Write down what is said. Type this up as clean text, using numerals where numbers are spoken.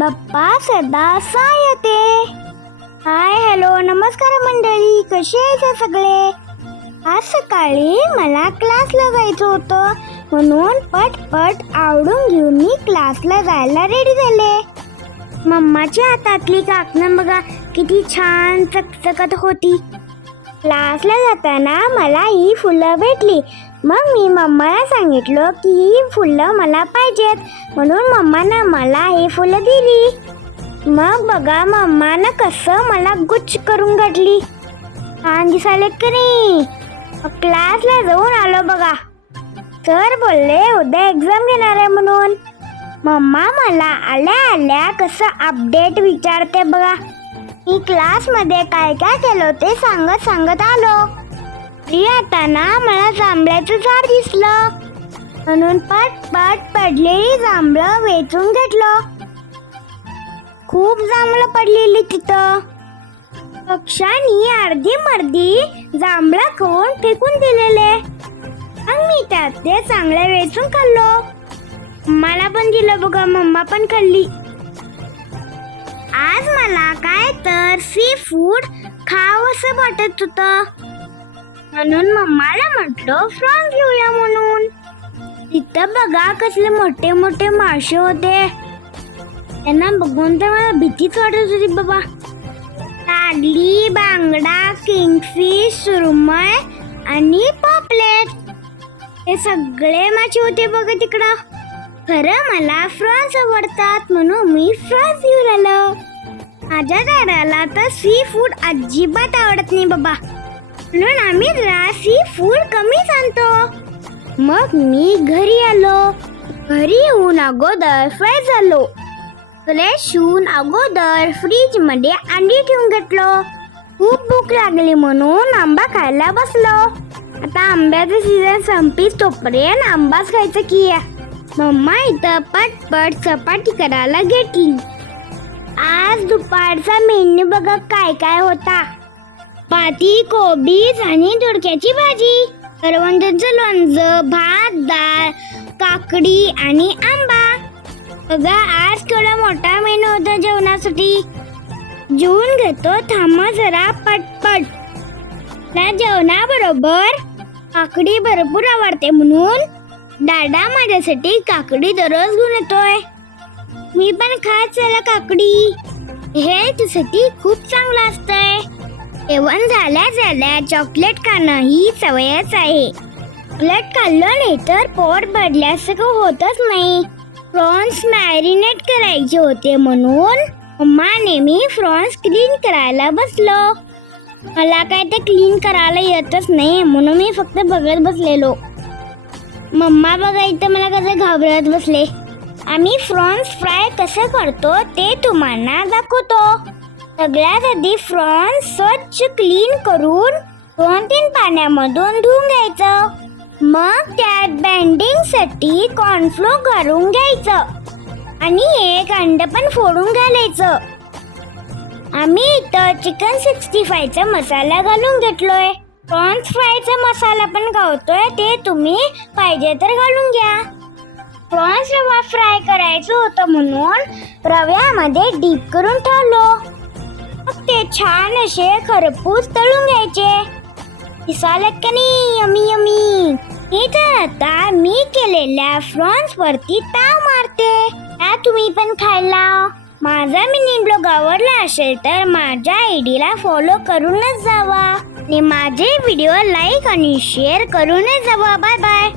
बाप्पा सदा येते. Hi hello नमस्कार मंडळी, कसे आहेत सगळे. आज सकाळी मला क्लासला जायचं होतं म्हणून पटपट आवडून घेऊन मी क्लासला जायला रेडी झाले. मम्माच्या हातातली काकणं बघा किती छान चकचकत होती. क्लासला जाताना मला ही फुलं भेटली. मग मी मम्माला सांगितलं की ही फुलं मला पाहिजेत, म्हणून मम्मानं मला ही फुलं दिली. मग बघा मम्मानं कसं मला गुच्छ करून घातली. छान दिसाले की नाही. क्लासला जाऊन आलो बघा. सर बोलले उद्या एक्झाम घेणार आहे म्हणून. मम्मा मला आल्या आल्या कसं अपडेट विचारते बघा. मी क्लासमध्ये काय काय केलं ते सांगत आलो. येताना मला जांभळाचं झाड दिसलं म्हणून पटपट पडलेली जांभळं वेचून घेतलं. खूप जांभळं पडलेली तिथं. पक्ष्यांनी अर्धी मर्दी जांभळं खाऊन फेकून दिलेले. मग मी त्यात ते चांगले वेचून खाल्लो. मला पण दिलं बघा, मम्मा पण खाल्ली. आज मला काय तर सी फूड खावंसं वाटत होतं म्हणून मम्माला म्हटलं फ्रॉन्स घेऊया म्हणून. तिथं बघा कसले मोठे मोठे मासे होते. त्यांना बघून तर मला भीतीच वाटत होती बाबा. ताडली, बांगडा, किंगफिश, सुरमई आणि पॉपलेट हे सगळे मासे होते बघा तिकडं. खरं मला फ्रॉन्स आवडतात म्हणून मी फ्रॉन्स घेऊन आलो. माझ्या दादाला तर सी फूड अजिबात आवडत नाही बाबा, म्हणून आम्ही जरा सी फूड कमीच आणतो. मग मी घरी आलो. घरी येऊन अगोदर फ्रेश झालो. फ्रेश होऊन अगोदर फ्रीज मध्ये अंडी ठेवून घेतलो. खूप भूक लागली म्हणून आंबा खायला बसलो. आता आंब्याचं सीझन संपीस तोपर्यंत आंबाच खायचं की. मम्मा इथं पटपट चपाती करायला घेतली. आज दुपारचा मेन्यू बघा काय काय होता. पाती, कोबीज आणि दोडक्याची भाजी, करवंदाचं लोणचं, भात, डाळ, काकडी आणि आंबा. बघा आज केवढा मोठा मेनू होता जेवणासाठी. जेवून घेतो थांबा जरा पटपट. त्या जेवणाबरोबर काकडी भरपूर आवडते म्हणून दादा माझ्यासाठी काकडी दररोज घेऊन येतोय. मी पण खात चला काकडी. हे तुझ्यासाठी खूप चांगलं असतंय. जेवण झाल्या चॉकलेट खाणं ही सवयच आहे. चॉकलेट खाल्लं नाही तर पोट भरल्यासारखं होतच नाही. प्रॉन्स मॅरिनेट करायचे होते म्हणून मम्माने मी प्रॉन्स क्लीन करायला बसलो. मला काय ते क्लीन करायला येतच नाही म्हणून मी फक्त बघत बसलेलो. मम्मा बघा इथं मला कसं घाबरत बसले. आम्ही फ्रॉन्स फ्राय कसं करतो ते तुम्हाला दाखवतो. सगळ्यात आधी फ्रॉन्स स्वच्छ क्लीन करून 2-3 पाण्यामधून धुवून घ्यायचं. मग त्यात बँडिंगसाठी कॉर्नफ्लोर घालून घ्यायचं आणि एक अंड पण फोडून घालायचं. आम्ही इथं चिकन 65चा मसाला घालून घेतलोय. प्रॉन्स फ्रायचा मसाला पण गावतोय, ते तुम्ही पाहिजे तर घालून घ्या. प्रॉन्स रवा फ्राय करायचं होतं म्हणून रव्यामध्ये डीप करून ठेवलो. मग ते छान असे खरपूस तळून घ्यायचे. दिसायला का नाही यमी यमी. हे तर आता मी केलेल्या फ्रॉन्स वरती ताव मारते. त्या तुम्ही पण खायला. माझा मिनी ब्लॉग आवडला असेल तर माझ्या आयडीला फॉलो करूनच जावा आणि माझे व्हिडिओ लाईक आणि शेअर करूनच जावा. Bye bye.